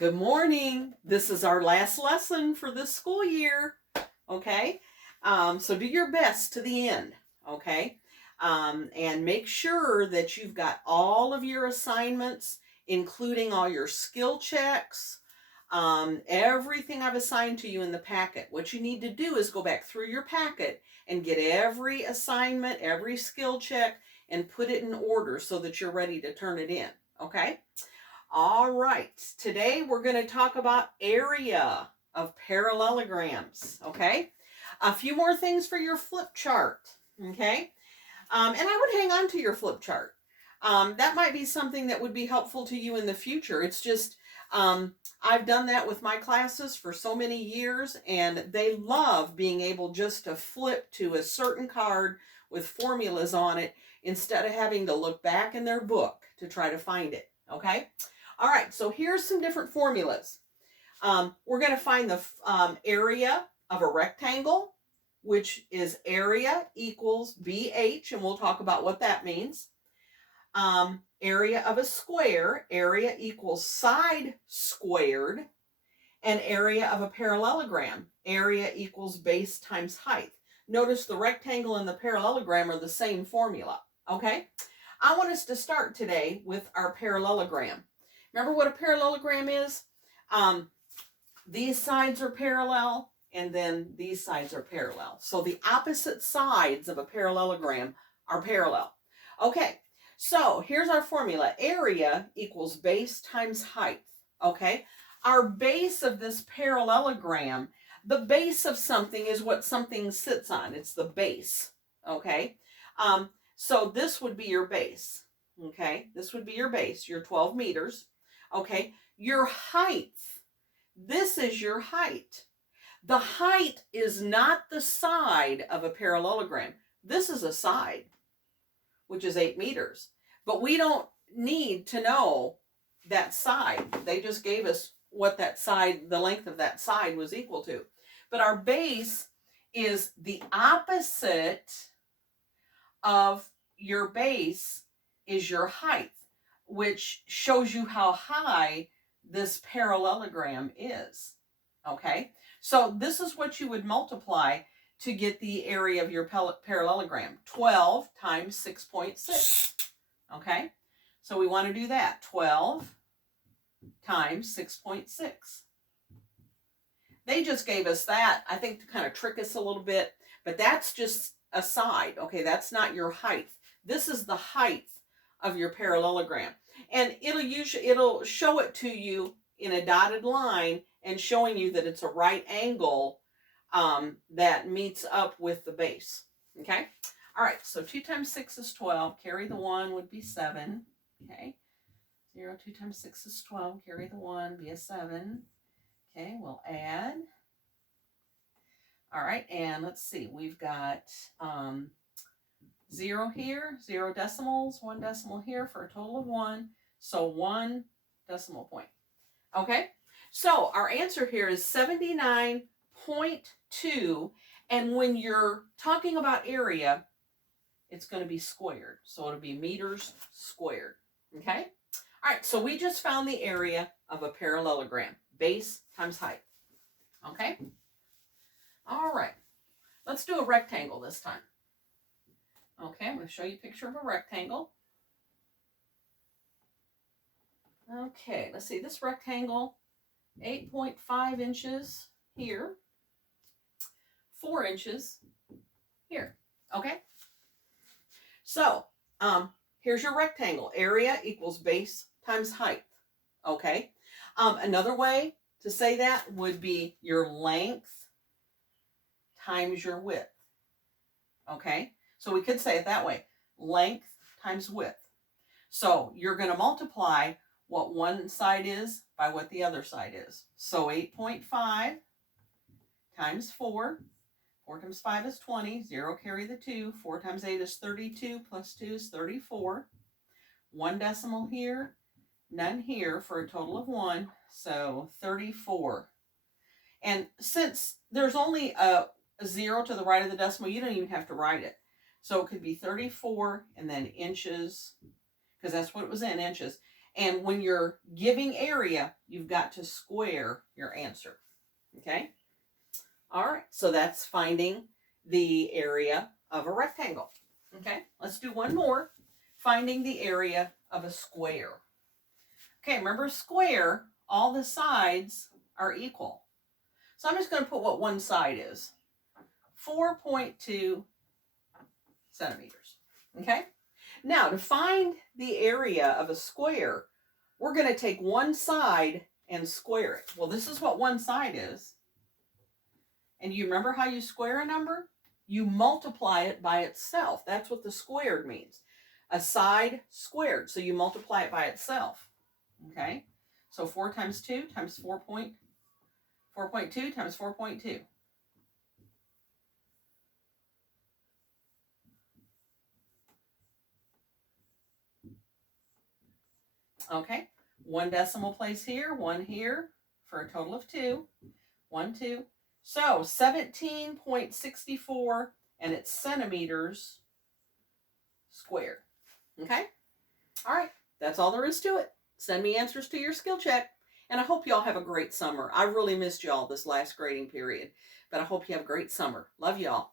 Good morning. This is our last lesson for this school year. Okay. So do your best to the end. Okay. And make sure that you've got all of your assignments, including all your skill checks, everything I've assigned to you in the packet. What you need to do is go back through your packet and get every assignment, every skill check, and put it in order so that you're ready to turn it in. Okay. All right, today we're going to talk about area of parallelograms, okay? A few more things for your flip chart, okay? And I would hang on to your flip chart. That might be something that would be helpful to you in the future. It's just, I've done that with my classes for so many years, and they love being able just to flip to a certain card with formulas on it instead of having to look back in their book to try to find it, okay? All right, so here's some different formulas. We're going to find the area of a rectangle, which is area equals BH, and we'll talk about what that means. Area of a square, area equals side squared, and area of a parallelogram, area equals base times height. Notice the rectangle and the parallelogram are the same formula, okay? I want us to start today with our parallelogram. Remember what a parallelogram is? These sides are parallel, and then these sides are parallel. So the opposite sides of a parallelogram are parallel. Okay, so here's our formula. Area equals base times height. Okay, our base of this parallelogram, the base of something is what something sits on. It's the base. Okay, so this would be your base. Okay, this would be your base, your 12 meters. Okay, your height, this is your height. The height is not the side of a parallelogram. This is a side, which is 8 meters. But we don't need to know that side. They just gave us what that side, the length of that side was equal to. But our base is the opposite of your base is your height, which shows you how high this parallelogram is. Okay, so this is what you would multiply to get the area of your parallelogram. 12 times 6.6. Okay, so we want to do that. 12 times 6.6. They just gave us that, I think, to kind of trick us a little bit, but that's just a side. Okay, that's not your height. This is the height of your parallelogram, and it'll show it to you in a dotted line and showing you that it's a right angle that meets up with the base. Okay, all right, so 2 times 6 is 12, carry the 1 would be 7. Okay, 0, 2 times 6 is 12, carry the 1, be a 7. Okay, we'll add. All right, and let's see, we've got 0 here, 0 decimals, 1 decimal here for a total of 1. So 1 decimal point. Okay, so our answer here is 79.2. And when you're talking about area, it's going to be squared. So it'll be meters squared. Okay, all right, so we just found the area of a parallelogram. Base times height. Okay, all right, let's do a rectangle this time. Okay, I'm going to show you a picture of a rectangle. Okay, let's see, this rectangle, 8.5 inches here, 4 inches here, okay? So, here's your rectangle. Area equals base times height, okay? Another way to say that would be your length times your width, okay? So we could say it that way, length times width. So you're going to multiply what one side is by what the other side is. So 8.5 times 4. 4 times 5 is 20. 0, carry the 2. 4 times 8 is 32. Plus 2 is 34. 1 decimal here, none here for a total of 1. So 34. And since there's only a 0 to the right of the decimal, you don't even have to write it. So it could be 34 and then inches, because that's what it was in, inches. And when you're giving area, you've got to square your answer. Okay? All right, so that's finding the area of a rectangle. Okay, let's do one more. Finding the area of a square. Okay, remember square, all the sides are equal. So I'm just going to put what one side is. 4.2 centimeters. Okay? Now, to find the area of a square, we're going to take one side and square it. Well, this is what one side is. And you remember how you square a number? You multiply it by itself. That's what the squared means. A side squared. So you multiply it by itself. Okay? So 4 times 2 times 4.2 times 4.2. Okay? One decimal place here, one here, for a total of 2. 1, 2. So 17.64, and it's centimeters squared. Okay? All right. That's all there is to it. Send me answers to your skill check. And I hope y'all have a great summer. I really missed y'all this last grading period. But I hope you have a great summer. Love y'all.